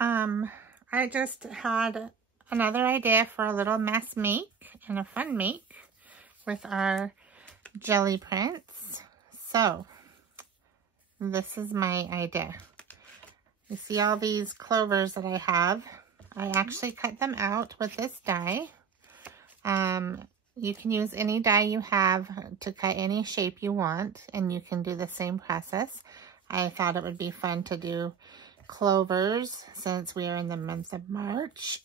I just had another idea for a little mess make and a fun make with our jelly prints. So, this is my idea. You see all these clovers that I have? I actually cut them out with this die. You can use any die you have to cut any shape you want, and you can do the same process. I thought it would be fun to do clovers since we are in the month of March.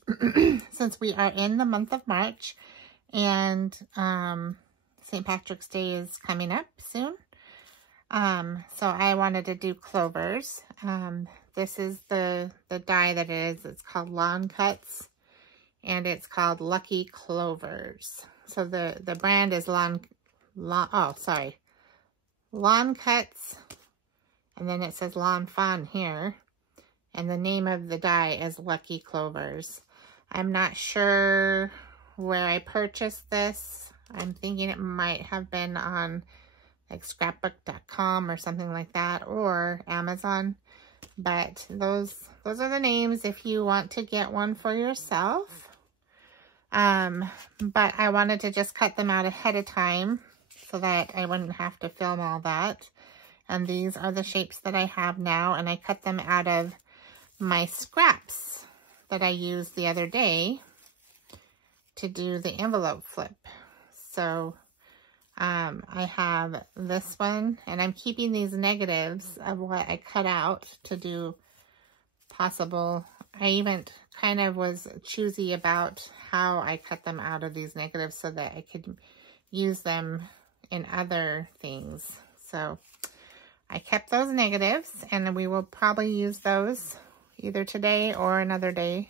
And St. Patrick's Day is coming up soon. So I wanted to do clovers. This is the die that it is. It's called Lawn Cuts, and it's called Lucky Clovers. So the brand is Lawn Cuts, and then it says Lawn Fawn here, and the name of the die is Lucky Clovers. I'm not sure where I purchased this. I'm thinking it might have been on like scrapbook.com or something like that, or Amazon. But those are the names if you want to get one for yourself. But I wanted to just cut them out ahead of time so that I wouldn't have to film all that. And these are the shapes that I have now, and I cut them out of my scraps that I used the other day to do the envelope flip. So I have this one, and I'm keeping these negatives of what I cut out to do possible. I even kind of was choosy about how I cut them out of these negatives so that I could use them in other things. So I kept those negatives, and we will probably use those either today or another day.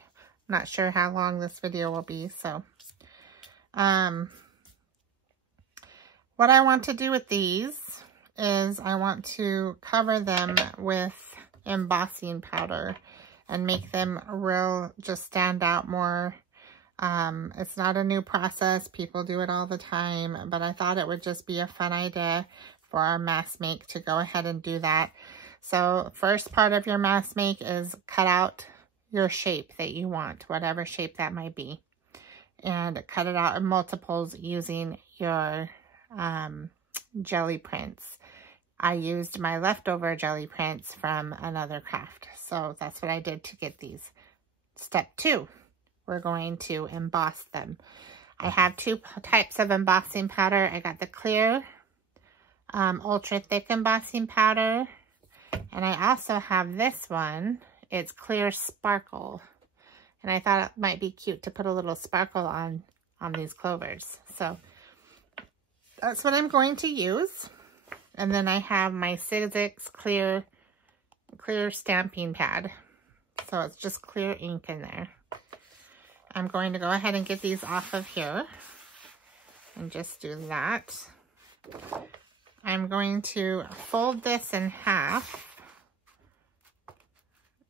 I'm not sure how long this video will be. So what I want to do with these is I want to cover them with embossing powder and make them just stand out more. It's not a new process. People do it all the time, but I thought it would just be a fun idea for our mask make to go ahead and do that. So first part of your mask make is cut out your shape that you want, whatever shape that might be, and cut it out in multiples using your jelly prints. I used my leftover jelly prints from another craft. So that's what I did to get these. Step 2, we're going to emboss them. I have 2 types of embossing powder. I got the clear ultra thick embossing powder, and I also have this one. It's clear sparkle, and I thought it might be cute to put a little sparkle on these clovers. So that's what I'm going to use. And then I have my Sizzix clear stamping pad. So it's just clear ink in there. I'm going to go ahead and get these off of here and just do that. I'm going to fold this in half.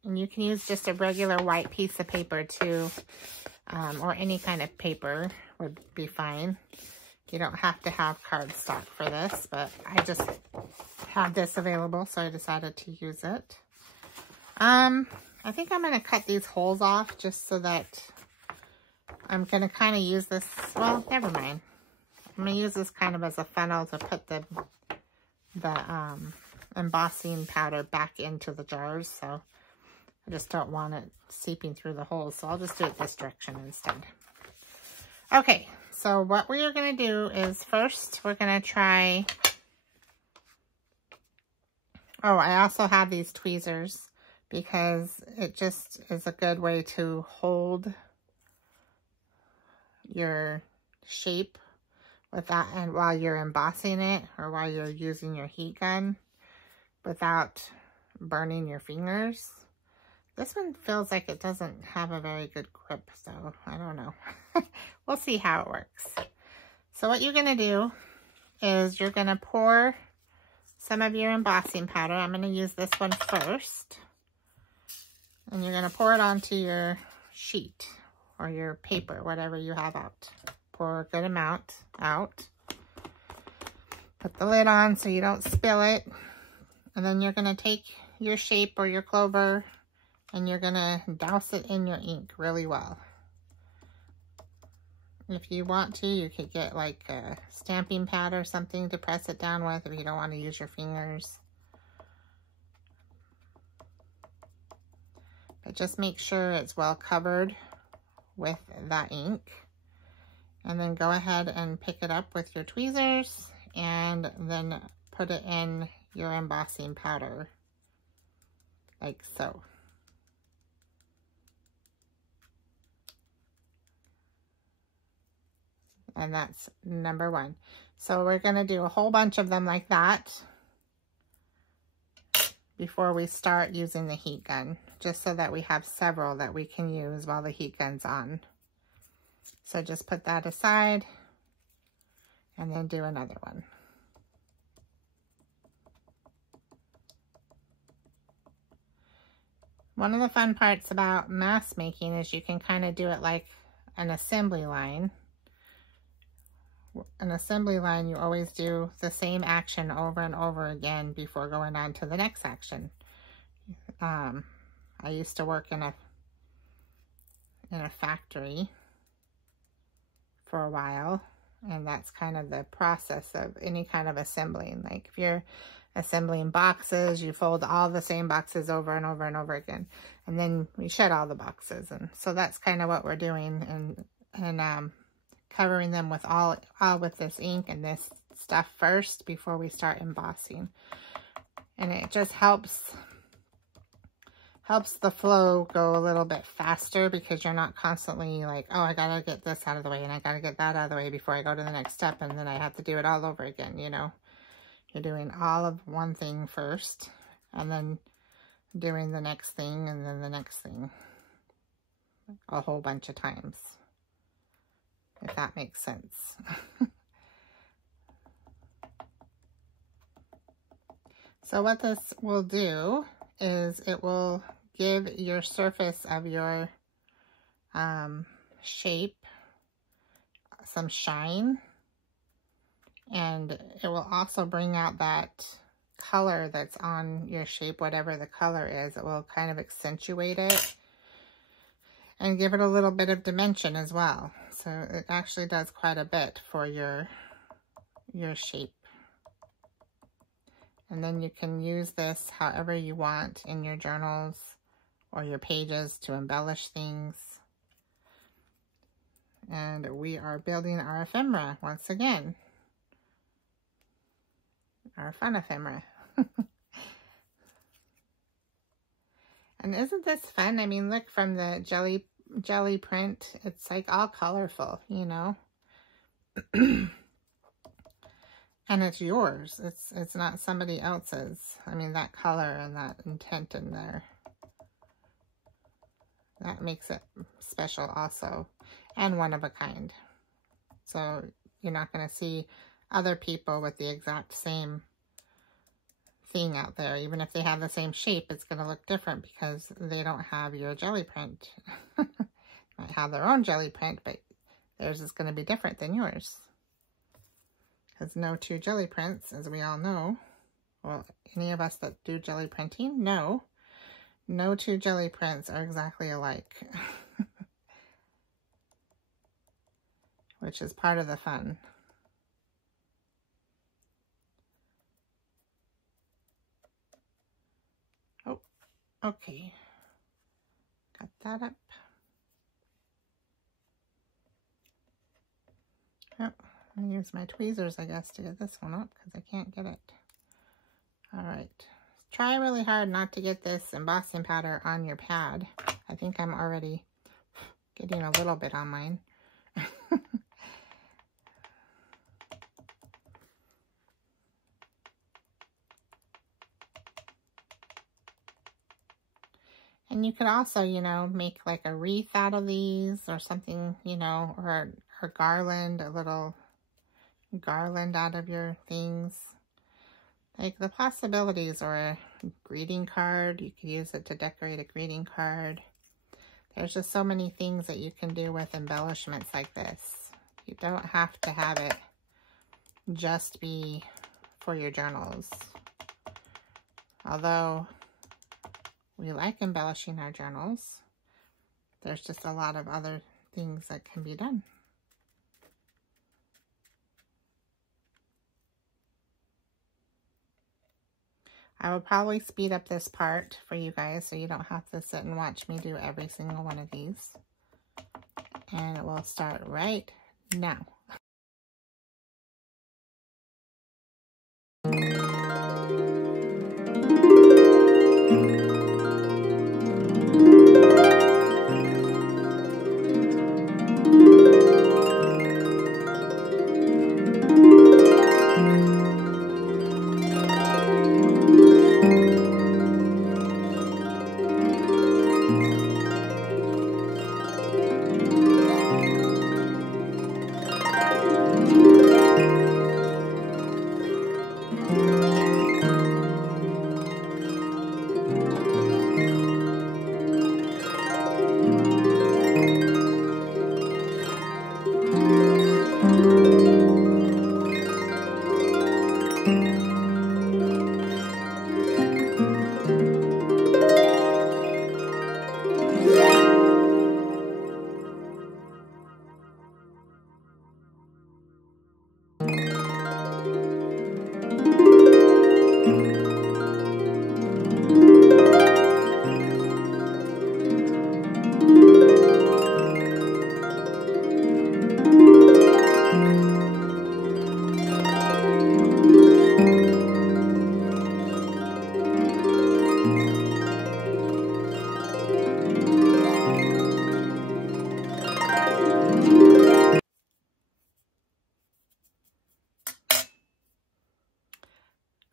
And you can use just a regular white piece of paper too, or any kind of paper would be fine. You don't have to have cardstock for this, but I just have this available, so I decided to use it. I think I'm going to cut these holes off just so that I'm going to kind of use this. Well, never mind. I'm going to use this kind of as a funnel to put the embossing powder back into the jars. So I just don't want it seeping through the holes. So I'll just do it this direction instead. Okay. So what we are going to do is first we're going to try, I also have these tweezers because it just is a good way to hold your shape with that, and while you're embossing it or while you're using your heat gun without burning your fingers. This one feels like it doesn't have a very good grip, so I don't know. We'll see how it works. So what you're going to do is you're going to pour some of your embossing powder. I'm going to use this one first. And you're going to pour it onto your sheet or your paper, whatever you have out. Pour a good amount out. Put the lid on so you don't spill it. And then you're going to take your shape or your clover And you're gonna douse it in your ink really well. If you want to, you could get like a stamping pad or something to press it down with if you don't want to use your fingers. But just make sure it's well covered with that ink. And then go ahead and pick it up with your tweezers and then put it in your embossing powder, like so. And that's number one. So we're going to do a whole bunch of them like that before we start using the heat gun, just so that we have several that we can use while the heat gun's on. So just put that aside and then do another one. One of the fun parts about mask making is you can kind of do it like an assembly line. An assembly line, you always do the same action over and over again before going on to the next action. I used to work in a factory for a while, and that's kind of the process of any kind of assembling. Like if you're assembling boxes, you fold all the same boxes over and over and over again, and then we shed all the boxes. And so that's kind of what we're doing, and covering them with all with this ink and this stuff first before we start embossing. And it just helps the flow go a little bit faster, because you're not constantly like, oh, I gotta get this out of the way and I gotta get that out of the way before I go to the next step, and then I have to do it all over again, you know. You're doing all of one thing first and then doing the next thing and then the next thing a whole bunch of times, if that makes sense. So what this will do is it will give your surface of your shape some shine, and it will also bring out that color that's on your shape, whatever the color is. It will kind of accentuate it and give it a little bit of dimension as well. So it actually does quite a bit for your shape. And then you can use this however you want in your journals or your pages to embellish things. And we are building our ephemera once again. Our fun ephemera. And isn't this fun? I mean, look, from the jelly print, it's like all colorful, you know. And it's yours. It's not somebody else's. I mean, that color and that intent in there, that makes it special also, and one of a kind. So you're not going to see other people with the exact same thing out there. Even if they have the same shape, it's going to look different because they don't have your jelly print. Might have their own jelly print, but theirs is going to be different than yours. Because no two jelly prints, as we all know, well, any of us that do jelly printing know, no two jelly prints are exactly alike. Which is part of the fun. Oh, okay. Got that up. Oh. I use my tweezers, I guess, to get this one up because I can't get it. All right. Try really hard not to get this embossing powder on your pad. I think I'm already getting a little bit on mine. And you could also, you know, make like a wreath out of these or something, you know, or garland, a little garland out of your things. Like the possibilities, or a greeting card. You could use it to decorate a greeting card. There's just so many things that you can do with embellishments like this. You don't have to have it just be for your journals. Although we like embellishing our journals. There's just a lot of other things that can be done. I will probably speed up this part for you guys so you don't have to sit and watch me do every single one of these. And it will start right now.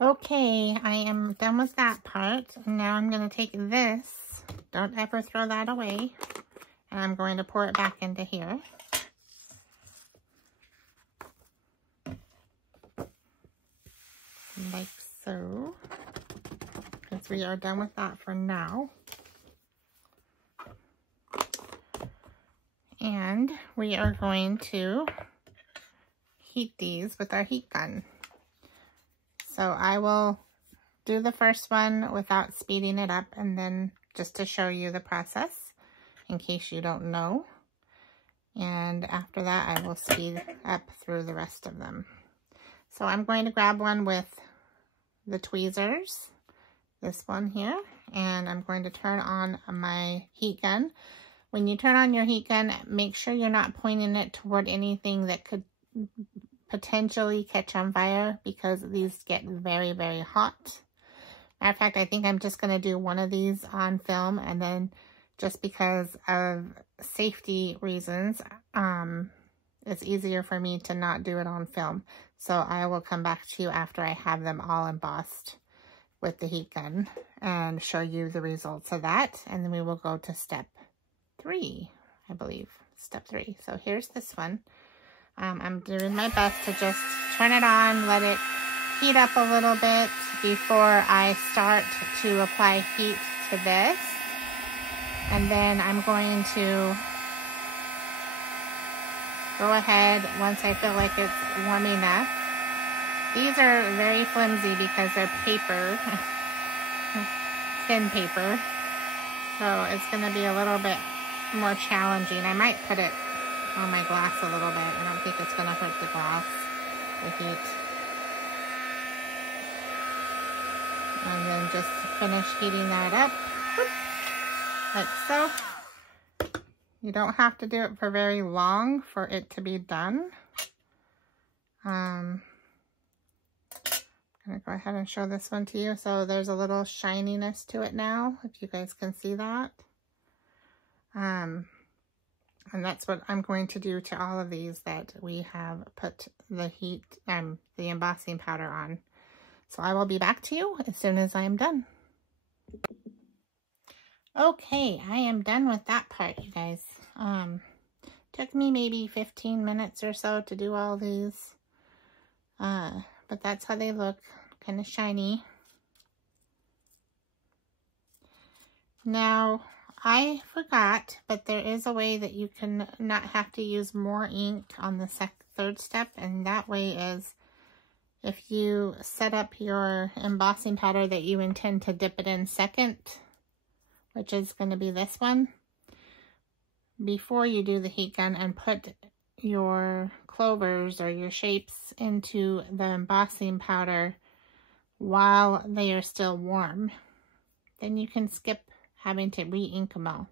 Okay, I am done with that part. And now I'm going to take this. Don't ever throw that away. And I'm going to pour it back into here. Like so. Because we are done with that for now. And we are going to heat these with our heat gun. So I will do the first one without speeding it up, and then just to show you the process in case you don't know. And after that, I will speed up through the rest of them. So I'm going to grab one with the tweezers, this one here, and I'm going to turn on my heat gun. When you turn on your heat gun, make sure you're not pointing it toward anything that could potentially catch on fire, because these get very, very hot. Matter of fact, I think I'm just going to do one of these on film, and then just because of safety reasons, it's easier for me to not do it on film. So I will come back to you after I have them all embossed with the heat gun and show you the results of that. And then we will go to step 3, I believe. Step 3. So here's this one. I'm doing my best to just turn it on, let it heat up a little bit before I start to apply heat to this. And then I'm going to go ahead once I feel like it's warm enough. These are very flimsy because they're paper, thin paper. So it's going to be a little bit more challenging. I might put it on my glass a little bit. I don't think it's going to hurt the glass, the heat. And then just finish heating that up, like so. You don't have to do it for very long for it to be done. I'm going to go ahead and show this one to you. So there's a little shininess to it now, if you guys can see that. And that's what I'm going to do to all of these that we have put the heat, the embossing powder on. So I will be back to you as soon as I am done. Okay, I am done with that part, you guys. Took me maybe 15 minutes or so to do all these. But that's how they look, kind of shiny. Now, I forgot, but there is a way that you can not have to use more ink on the third step, and that way is if you set up your embossing powder that you intend to dip it in second, which is going to be this one, before you do the heat gun and put your clovers or your shapes into the embossing powder while they are still warm. Then you can skip having to re-ink them all.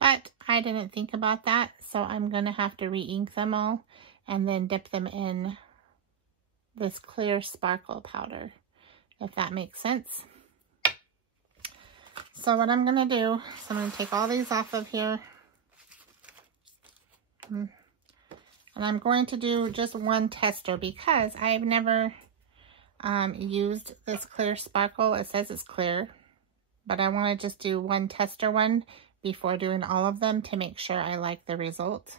But I didn't think about that, so I'm going to have to re-ink them all and then dip them in this clear sparkle powder, if that makes sense. So what I'm going to do is I'm going to take all these off of here. And I'm going to do just one tester because I've never used this clear sparkle. It says it's clear, but I want to just do one tester one before doing all of them to make sure I like the result.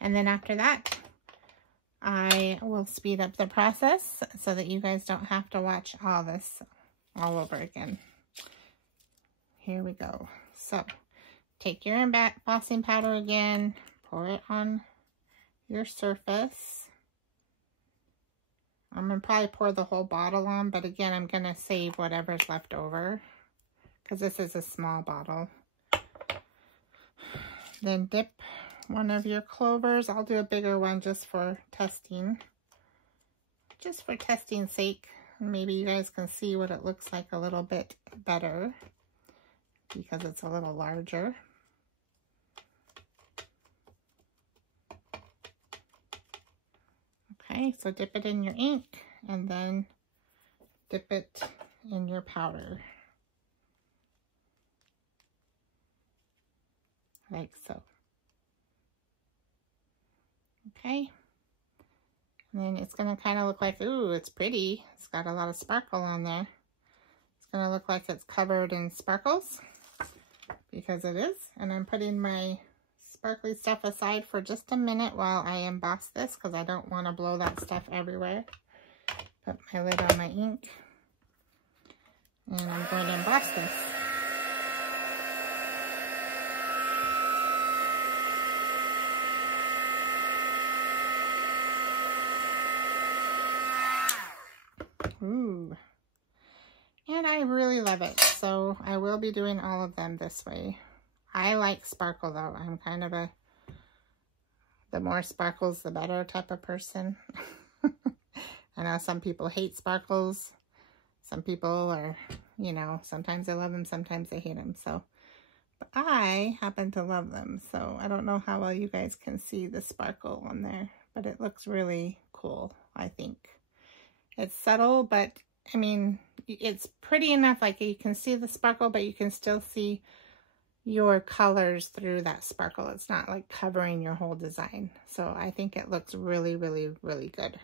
And then after that, I will speed up the process so that you guys don't have to watch all this all over again. Here we go. So take your embossing powder again, pour it on your surface. I'm going to probably pour the whole bottle on, but again, I'm going to save whatever's left over because this is a small bottle. Then dip one of your clovers. I'll do a bigger one just for testing. Just for testing's sake. Maybe you guys can see what it looks like a little bit better because it's a little larger. Okay, so dip it in your ink and then dip it in your powder. Like so. Okay. And then it's going to kind of look like, ooh, it's pretty. It's got a lot of sparkle on there. It's going to look like it's covered in sparkles because it is. And I'm putting my sparkly stuff aside for just a minute while I emboss this because I don't want to blow that stuff everywhere. Put my lid on my ink. And I'm going to emboss this. Ooh. And I really love it, so I will be doing all of them this way. I like sparkle though. I'm kind of the more sparkles the better type of person. I know some people hate sparkles. Some people are, you know, sometimes they love them, sometimes they hate them. So, but I happen to love them. So I don't know how well you guys can see the sparkle on there, but it looks really cool, I think. It's subtle, but I mean, it's pretty enough. Like you can see the sparkle, but you can still see your colors through that sparkle. It's not like covering your whole design. So I think it looks really, really, really good.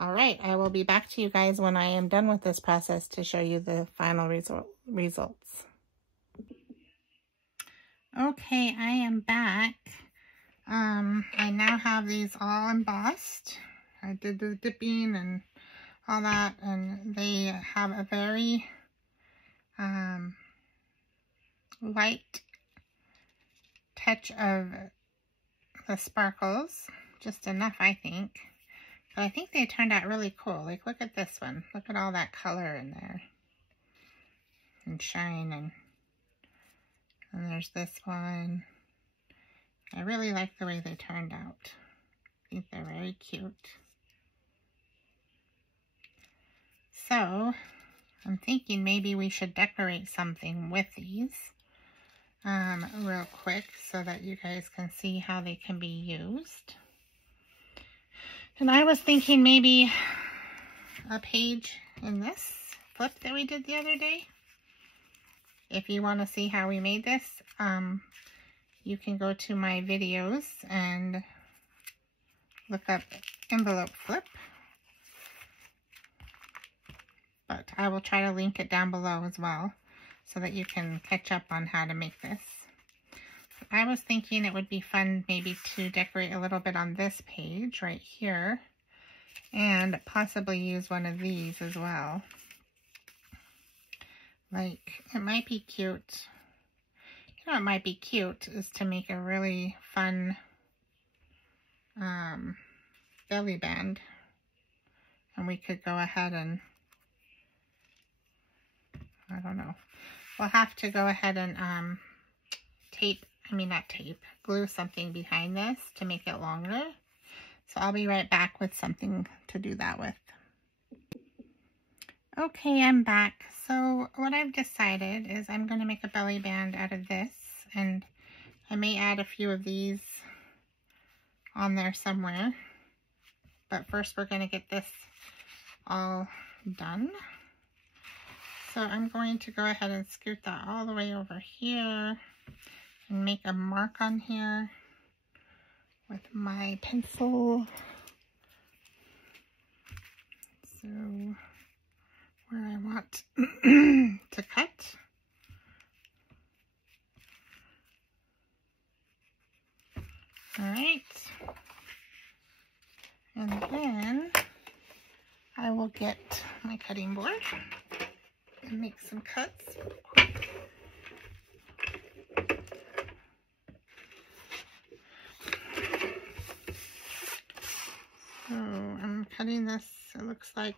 All right, I will be back to you guys when I am done with this process to show you the final results. Okay, I am back. I now have these all embossed. I did the dipping and all that, and they have a very light touch of the sparkles, just enough, I think. But I think they turned out really cool. Like, look at this one. Look at all that color in there. And shine, and there's this one. I really like the way they turned out. I think they're very cute. So, I'm thinking maybe we should decorate something with these real quick so that you guys can see how they can be used. And I was thinking maybe a page in this flip that we did the other day. If you want to see how we made this, you can go to my videos and look up envelope flip. But I will try to link it down below as well so that you can catch up on how to make this. I was thinking it would be fun maybe to decorate a little bit on this page right here and possibly use one of these as well. Like, it might be cute. You know, it might be cute is to make a really fun belly band. And we could go ahead and, I don't know. we'll have to go ahead and glue something behind this to make it longer. So I'll be right back with something to do that with. Okay, I'm back. So what I've decided is I'm going to make a belly band out of this, and I may add a few of these on there somewhere. But first we're going to get this all done. So I'm going to go ahead and scoot that all the way over here and make a mark on here with my pencil. So where I want to cut. All right. And then I will get my cutting board and make some cuts. So I'm cutting this, it looks like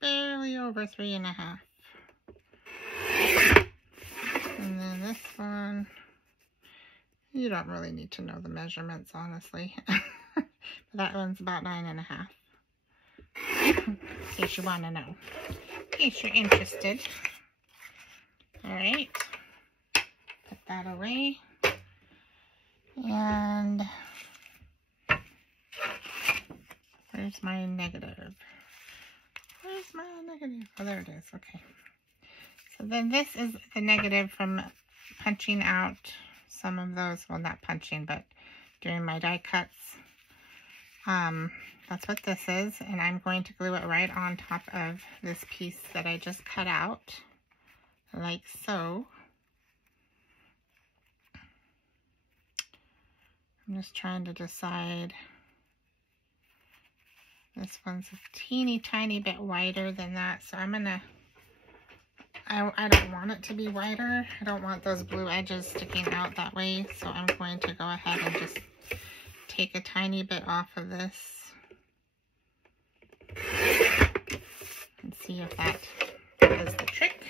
barely over 3.5. And then this one, you don't really need to know the measurements, honestly. But that one's about 9.5. In case you want to know. In case you're interested. Alright. Put that away. And where's my negative? Where's my negative? Oh, there it is. Okay. So then this is the negative from punching out some of those. Well, not punching, but doing my die cuts. That's what this is. And I'm going to glue it right on top of this piece that I just cut out. Like so. I'm just trying to decide. This one's a teeny tiny bit wider than that, so I'm gonna, I don't want it to be wider. I don't want those blue edges sticking out that way, so I'm going to go ahead and just take a tiny bit off of this and see if that does the trick.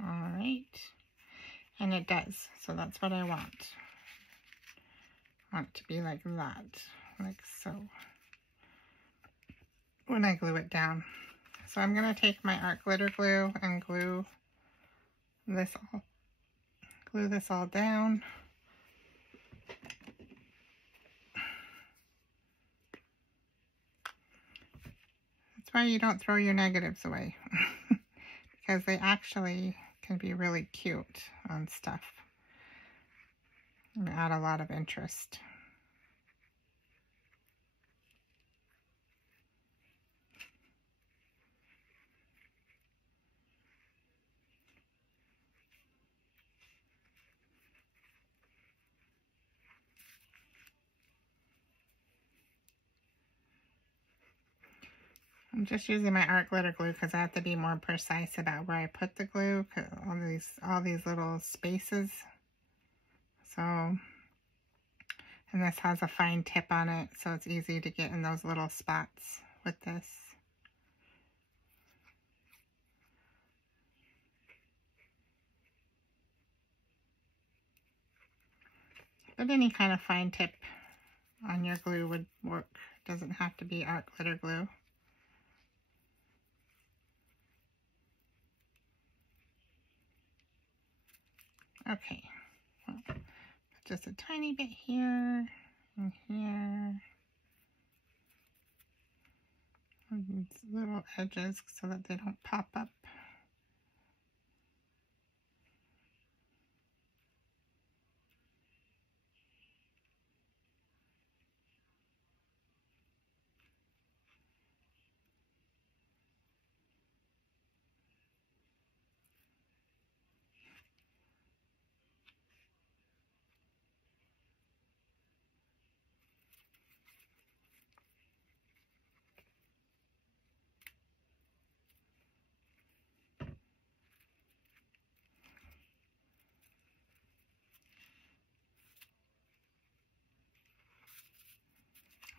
All right. And it does, so that's what I want. I want it to be like that, like so, when I glue it down. So I'm going to take my art glitter glue and glue this all down. That's why you don't throw your negatives away, because they actually can be really cute on stuff and add a lot of interest. I'm just using my art glitter glue because I have to be more precise about where I put the glue, all these little spaces. So, and this has a fine tip on it, so it's easy to get in those little spots with this. But any kind of fine tip on your glue would work. It doesn't have to be art glitter glue. Okay, well, just a tiny bit here and here. And these little edges so that they don't pop up.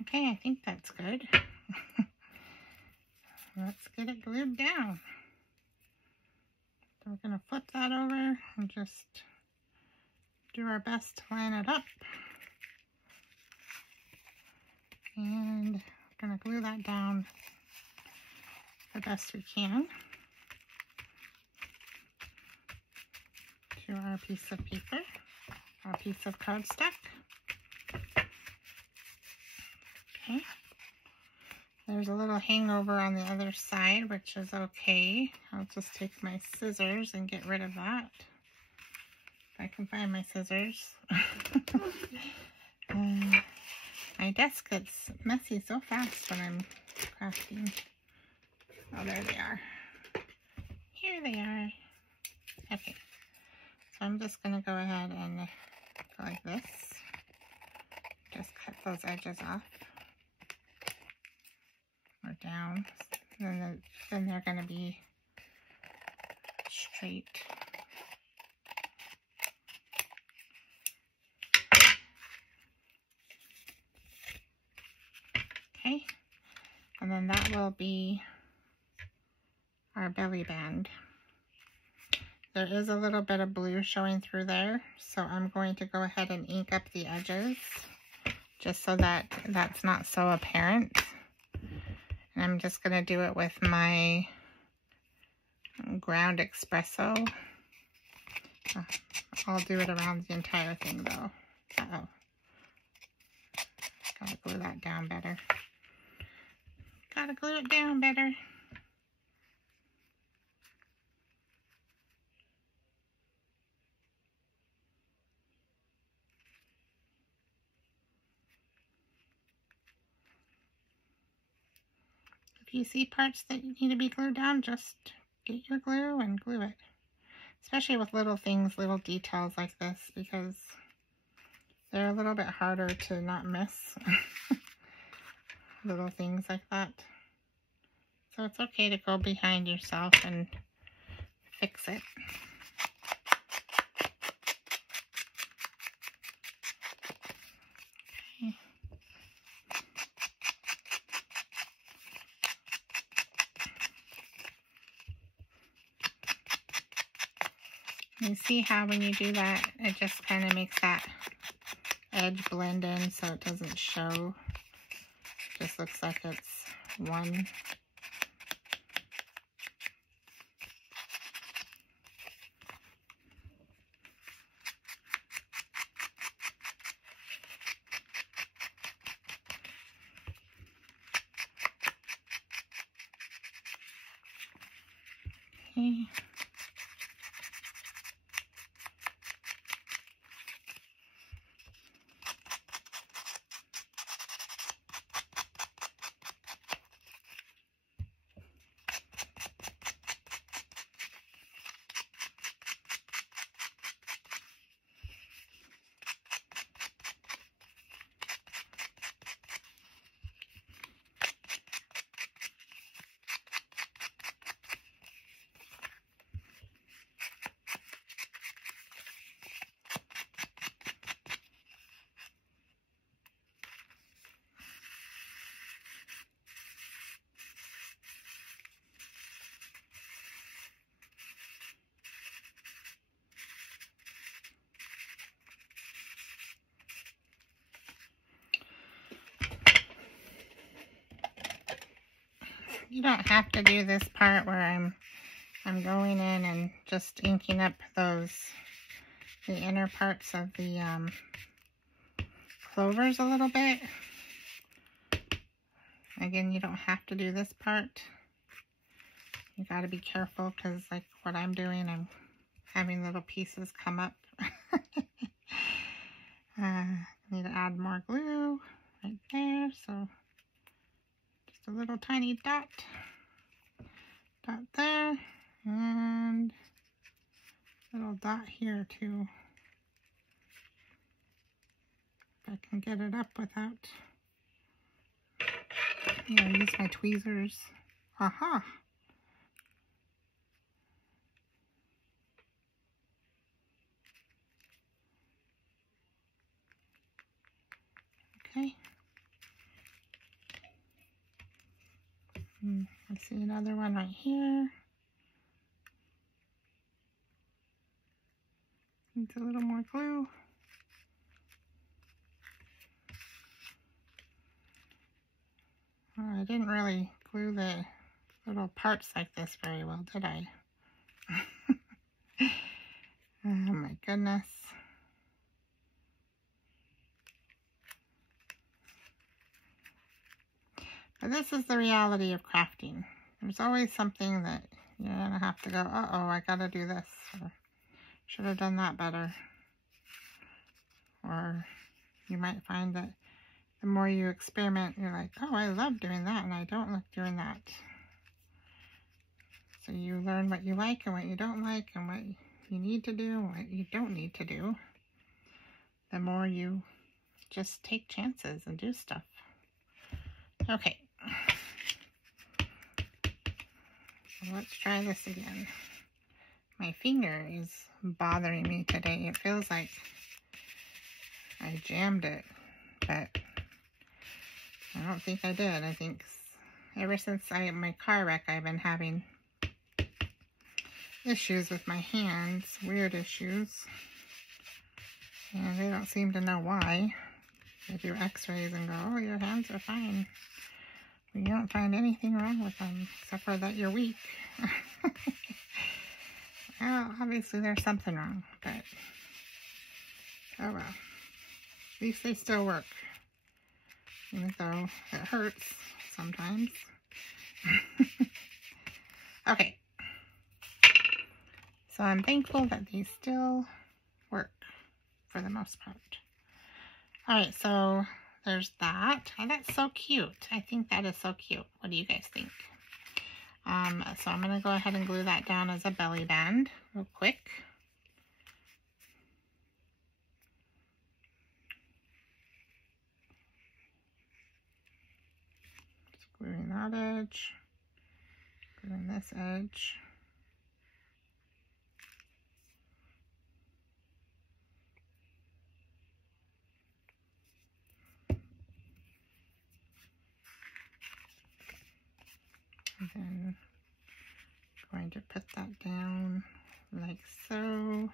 Okay, I think that's good. Let's get it glued down. So we're going to flip that over and just do our best to line it up. And we're going to glue that down the best we can to our piece of paper, our piece of cardstock. Okay. There's a little hangover on the other side, which is okay. I'll just take my scissors and get rid of that. If I can find my scissors. My desk gets messy so fast when I'm crafting. Oh, there they are. Here they are. Okay. So I'm just going to go ahead and go like this. Just cut those edges off. Or down, then they're going to be straight. Okay, and then that will be our belly band. There is a little bit of blue showing through there, so I'm going to go ahead and ink up the edges just so that that's not so apparent. And I'm just going to do it with my ground espresso. I'll do it around the entire thing though. Uh-oh. Gotta glue that down better. Gotta glue it down better. If you see parts that need to be glued down, just get your glue and glue it. Especially with little things, little details like this, because they're a little bit harder to not miss. Little things like that. So it's okay to go behind yourself and fix it. Okay. You see how when you do that, it just kind of makes that edge blend in so it doesn't show. It just looks like it's one. Okay. You don't have to do this part where I'm going in and just inking up the inner parts of the clovers a little bit. Again, you don't have to do this part. You got to be careful because like what I'm doing, I'm having little pieces come up. Need to add more glue right there, so just a little tiny dot there, and a little dot here too. If I can get it up without, use my tweezers. Aha! Okay. I see another one right here. Needs a little more glue. Oh, I didn't really glue the little parts like this very well, did I? Oh my goodness. But this is the reality of crafting. There's always something that you're gonna have to go, uh-oh, I gotta do this, or should have done that better. Or you might find that the more you experiment, you're like, oh, I love doing that, and I don't like doing that. So you learn what you like and what you don't like, and what you need to do and what you don't need to do. The more you just take chances and do stuff. Okay. So let's try this again. My finger is bothering me today. It feels like I jammed it, but I don't think I did. I think ever since my car wreck, I've been having issues with my hands, weird issues, and they don't seem to know why. They do x-rays and go, oh, your hands are fine. We don't find anything wrong with them, except for that you're weak. Well, obviously there's something wrong, but oh well. At least they still work, even though it hurts sometimes. Okay. So I'm thankful that these still work for the most part. Alright, so there's that. Oh, that's so cute. I think that is so cute. What do you guys think? So I'm going to go ahead and glue that down as a belly band real quick. Just gluing that edge, gluing this edge. And then going to put that down like so.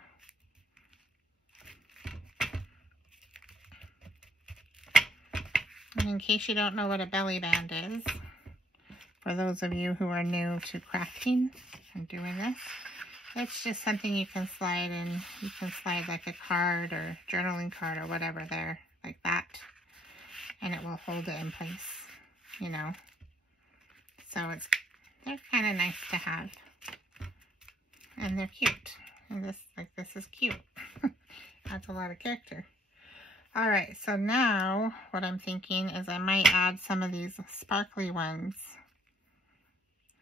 And in case you don't know what a belly band is, for those of you who are new to crafting and doing this, it's just something you can slide in. You can slide like a card or journaling card or whatever there, like that, and it will hold it in place, you know. So they're kind of nice to have, and they're cute. And this is cute. Adds a lot of character. All right, so now what I'm thinking is I might add some of these sparkly ones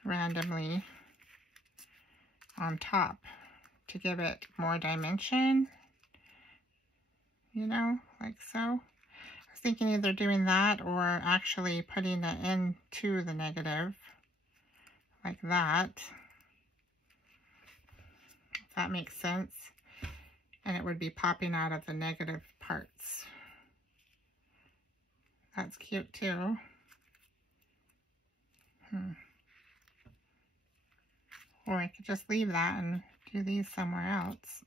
randomly on top to give it more dimension, you know, like so. I was thinking either doing that or actually putting it into the negative like that, if that makes sense, and it would be popping out of the negative parts. That's cute too. Or I could just leave that and do these somewhere else.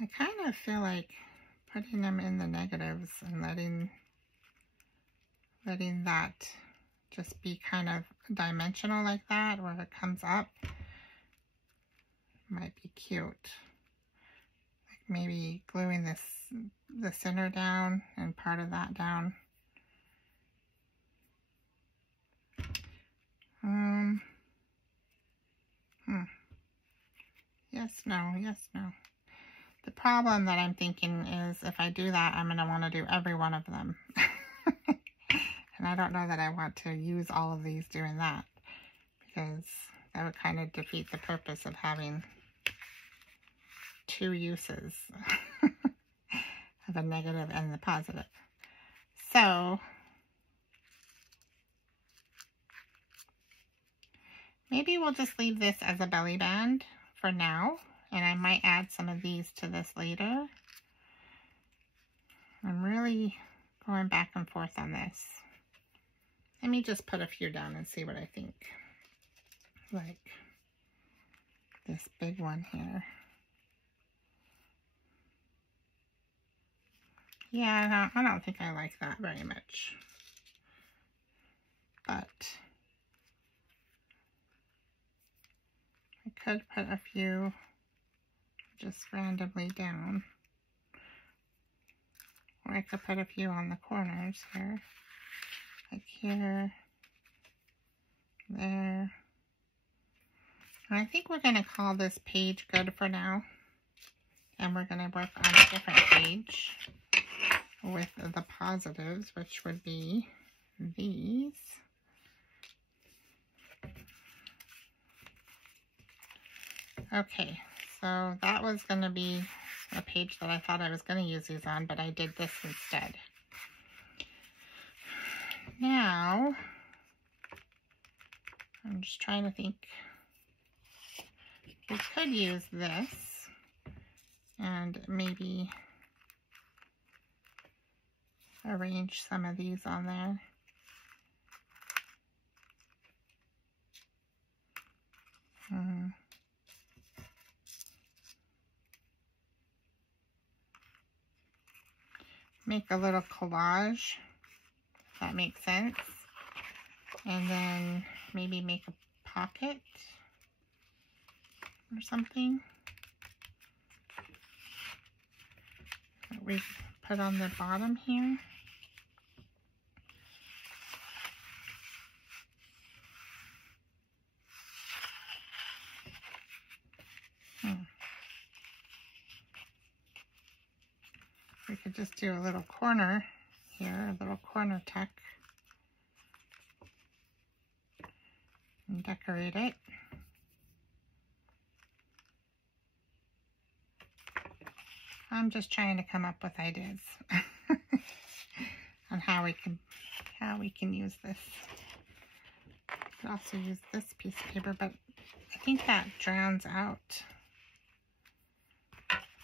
I kind of feel like putting them in the negatives and letting that just be kind of dimensional like that, where it comes up, might be cute. Like maybe gluing the center down and part of that down. Yes, no, yes, no. The problem that I'm thinking is if I do that, I'm going to want to do every one of them. And I don't know that I want to use all of these doing that, because that would kind of defeat the purpose of having two uses of a negative and the positive. So maybe we'll just leave this as a belly band for now, and I might add some of these to this later. I'm really going back and forth on this. Let me just put a few down and see what I think. Like this big one here. Yeah, I don't think I like that very much. But I could put a few just randomly down. Or I could put a few on the corners here. Like here, there. And I think we're going to call this page good for now. And we're going to work on a different page with the positives, which would be these. Okay, so that was going to be a page that I thought I was going to use these on, but I did this instead. Now, I'm just trying to think. We could use this and maybe arrange some of these on there. Make a little collage, if that makes sense. And then maybe make a pocket or something that we put on the bottom here. We could just do a little corner here, a little corner tuck, and decorate it. I'm just trying to come up with ideas on how we can use this. Could also use this piece of paper, but I think that drowns out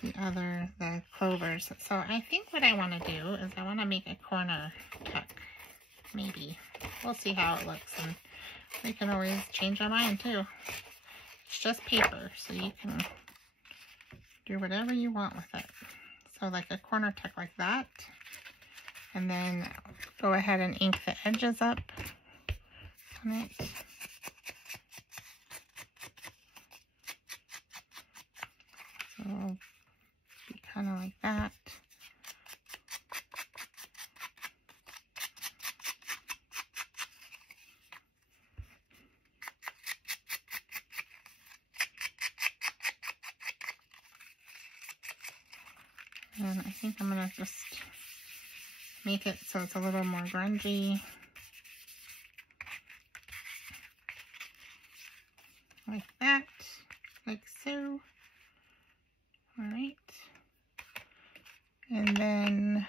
the clovers. So I think what I want to do is I want to make a corner tuck. Maybe. We'll see how it looks, and we can always change our mind too. It's just paper, so you can do whatever you want with it. So like a corner tuck like that. And then go ahead and ink the edges up on it. So it'll be kind of like that. And I think I'm going to just make it so it's a little more grungy. Like that. Like so. Alright. And then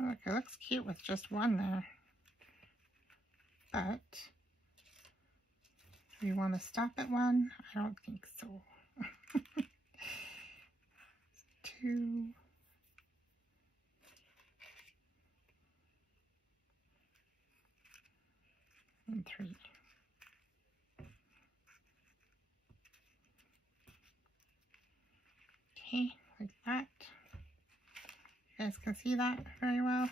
oh, look, it looks cute with just one there. But do you want to stop at one? I don't think so. 2. And 3. Okay, like that. You guys can see that very well.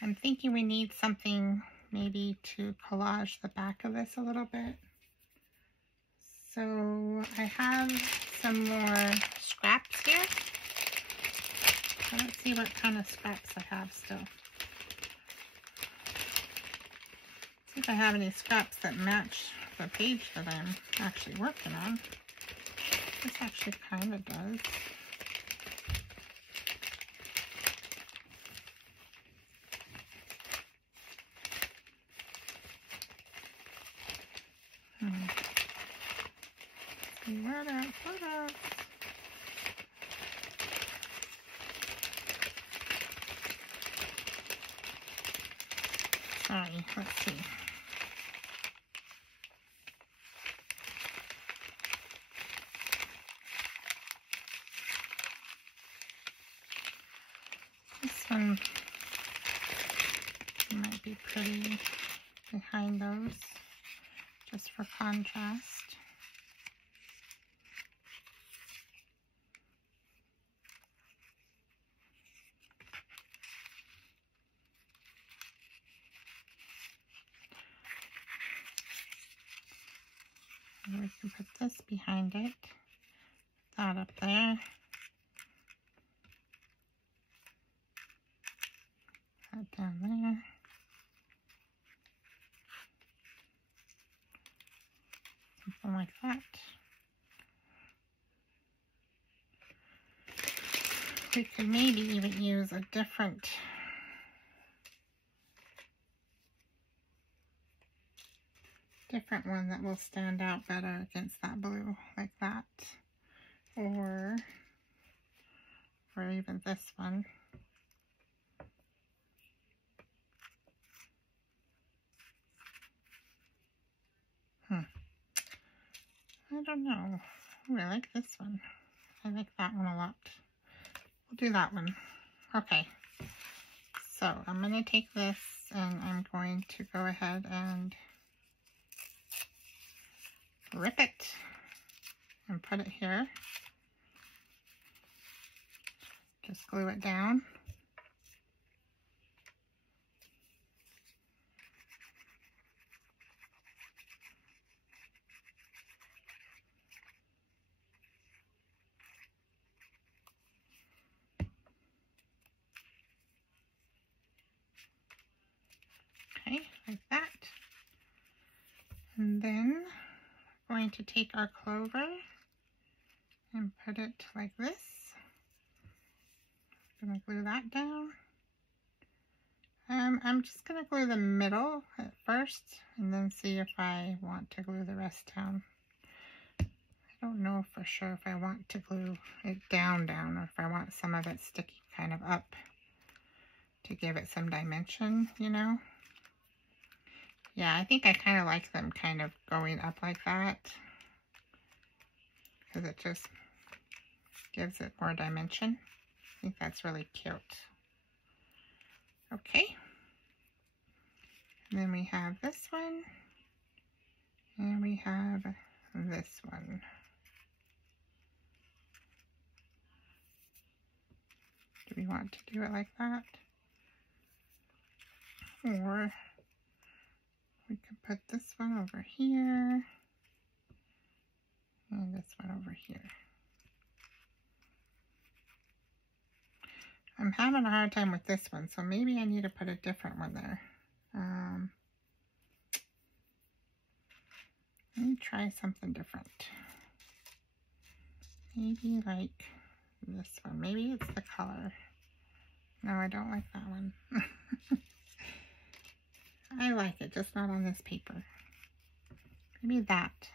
I'm thinking we need something maybe to collage the back of this a little bit. So I have some more scraps here. So let's see what kind of scraps I have still. See if I have any scraps that match the page that I'm actually working on. This actually kind of does. Where did I put it? Sorry, let's see. one might be pretty behind those, just for contrast. And we can put this behind it, that up there, that down there. Something like that. We could maybe even use a different one that will stand out better against that blue, like that, or even this one. I don't know. Ooh, I like this one. I like that one a lot. We'll do that one. Okay. So I'm going to take this and I'm going to go ahead and rip it and put it here. Just glue it down. Okay, like that. And then we're going to take our clover and put it like this. I'm going to glue that down. I'm just going to glue the middle at first and then see if I want to glue the rest down. I don't know for sure if I want to glue it down or if I want some of it sticking kind of up to give it some dimension, you know. Yeah, I think I kind of like them kind of going up like that because it just gives it more dimension. I think that's really cute. Okay. And then we have this one. And we have this one. Do we want to do it like that? Or we could put this one over here. And this one over here. I'm having a hard time with this one, so maybe I need to put a different one there. Let me try something different. Maybe like this one. Maybe it's the color. No, I don't like that one. I like it, just not on this paper. Maybe that.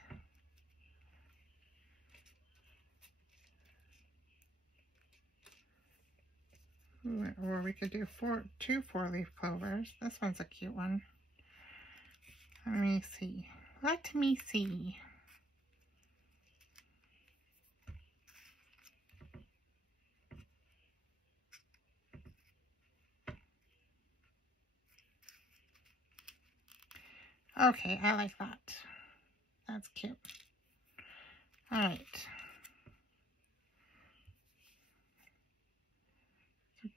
Or we could do two 4-leaf clovers. This one's a cute one. Let me see. Let me see. Okay, I like that. That's cute. All right.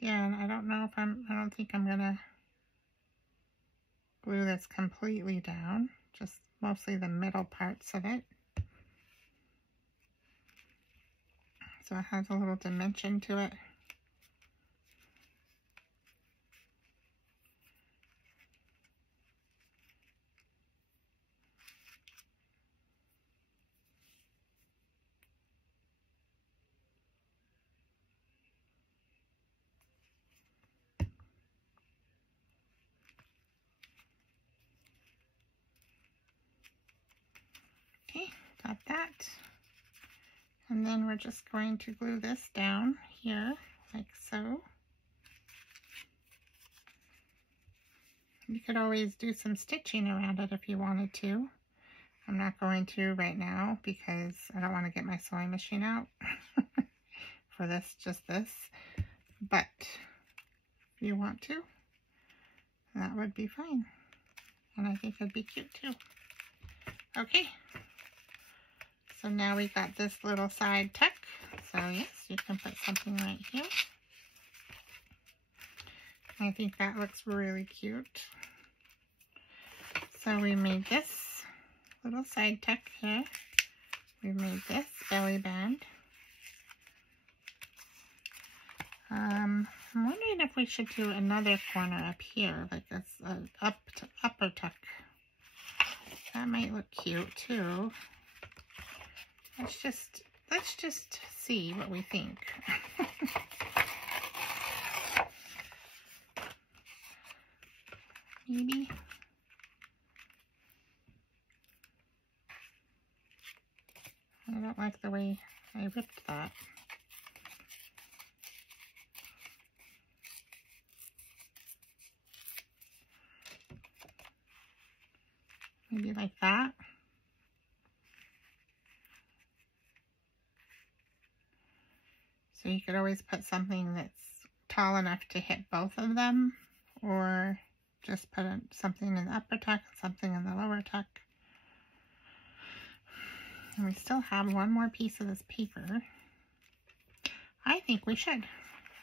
Again, I don't know if I don't think I'm gonna glue this completely down, just mostly the middle parts of it. So it has a little dimension to it. Okay, got that. And then we're just going to glue this down here, like so. You could always do some stitching around it if you wanted to. I'm not going to right now because I don't want to get my sewing machine out for this, just this. But if you want to. That would be fine. And I think it'd be cute too. Okay. So now we got this little side tuck. So yes, you can put something right here. I think that looks really cute. So we made this little side tuck here. We made this belly band. I'm wondering if we should do another corner up here, like this upper tuck. That might look cute too. Let's just see what we think. Maybe. I don't like the way I ripped that. Maybe like that. So you could always put something that's tall enough to hit both of them, or just put something in the upper tuck and something in the lower tuck. And we still have one more piece of this paper. I think we should.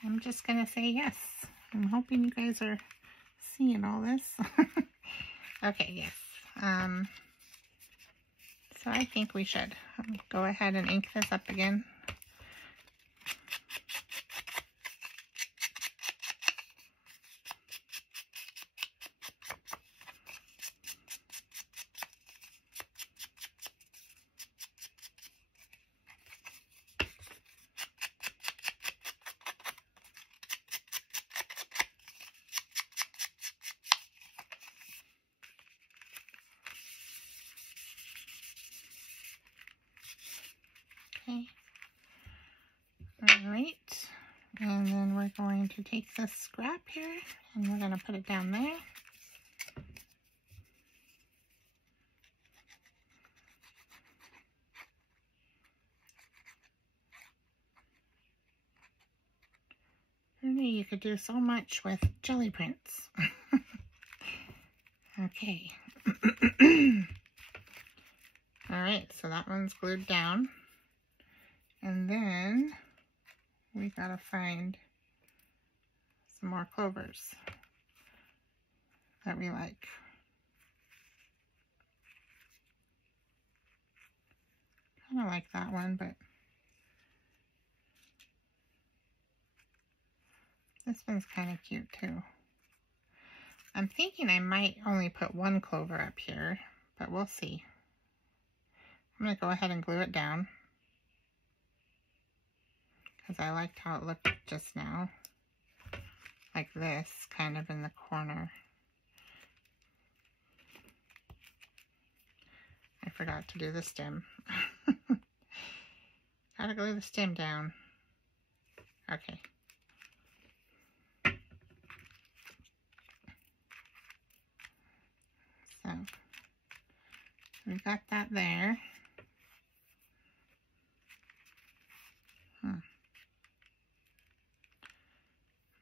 I'm just going to say yes. I'm hoping you guys are seeing all this. Okay, yes. So I think we should go ahead and ink this up again. Okay. All right. And then we're going to take this scrap here and we're going to put it down there. Really, you could do so much with jelly prints. Okay. All right, so that one's glued down. And then we gotta find some more clovers that we like. Kind of like that one, but this one's kind of cute too. I'm thinking I might only put one clover up here, but we'll see. I'm going to go ahead and glue it down because I liked how it looked just now. Like this, kind of in the corner. I forgot to do the stem. Gotta glue the stem down. Okay. So, we got that there.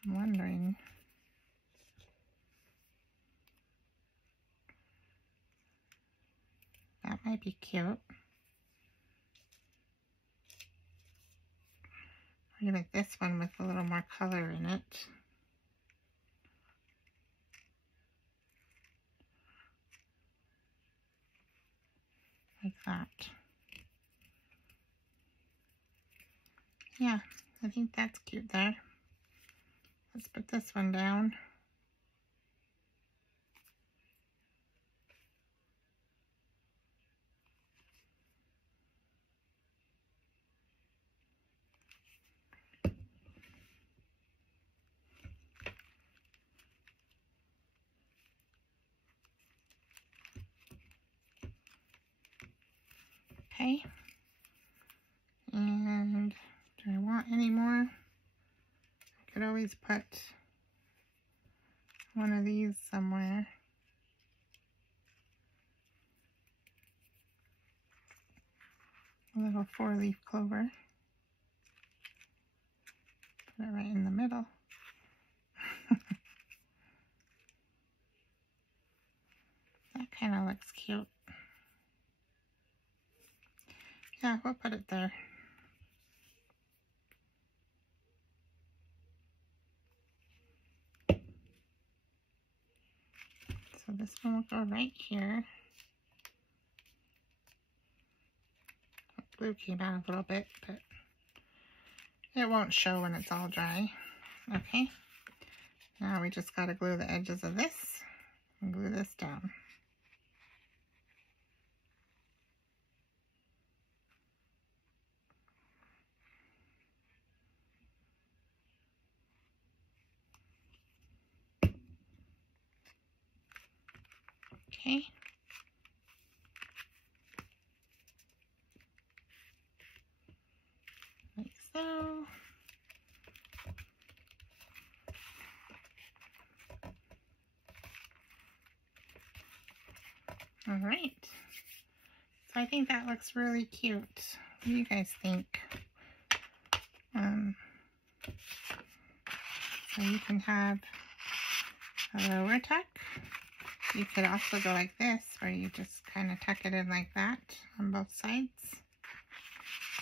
I'm wondering. That might be cute. Or even this one with a little more color in it. Like that. Yeah, I think that's cute there. Let's put this one down. Okay. And do I want any more? I could always put one of these somewhere. A little 4-leaf clover. Put it right in the middle. So this one will go right here. Glue came out a little bit, but it won't show when it's all dry. Okay, now we just got to glue the edges of this and glue this down. Okay. Like so. All right. So I think that looks really cute. What do you guys think? So you can have a lower tuck. You could also go like this, where you just kind of tuck it in like that on both sides.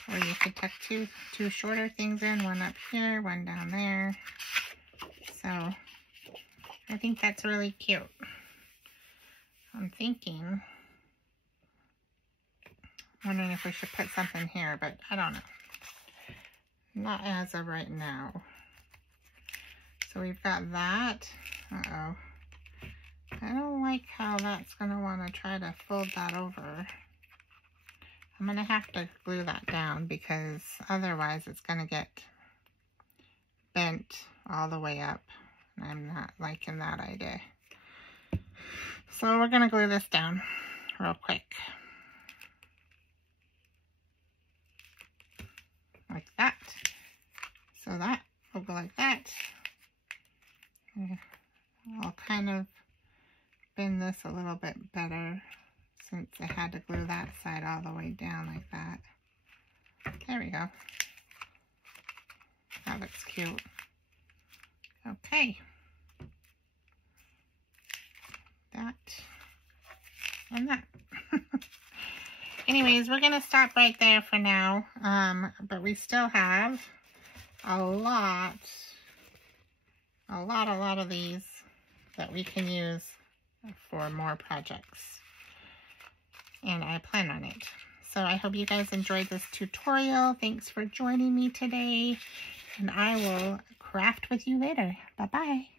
Or you could tuck two shorter things in, one up here, one down there. So I think that's really cute. I'm wondering if we should put something here, but I don't know. Not as of right now. So we've got that. Uh-oh. I don't like how that's going to want to try to fold that over. I'm going to have to glue that down because otherwise it's going to get bent all the way up. And I'm not liking that idea. So we're going to glue this down real quick. Like that. So that will go like that. I'll kind of bend this a little bit better since I had to glue that side all the way down like that. There we go. That looks cute. Okay. That and that. Anyways, we're going to stop right there for now. But we still have a lot of these that we can use for more projects. And I plan on it. So I hope you guys enjoyed this tutorial. Thanks for joining me today. And I will craft with you later. Bye-bye.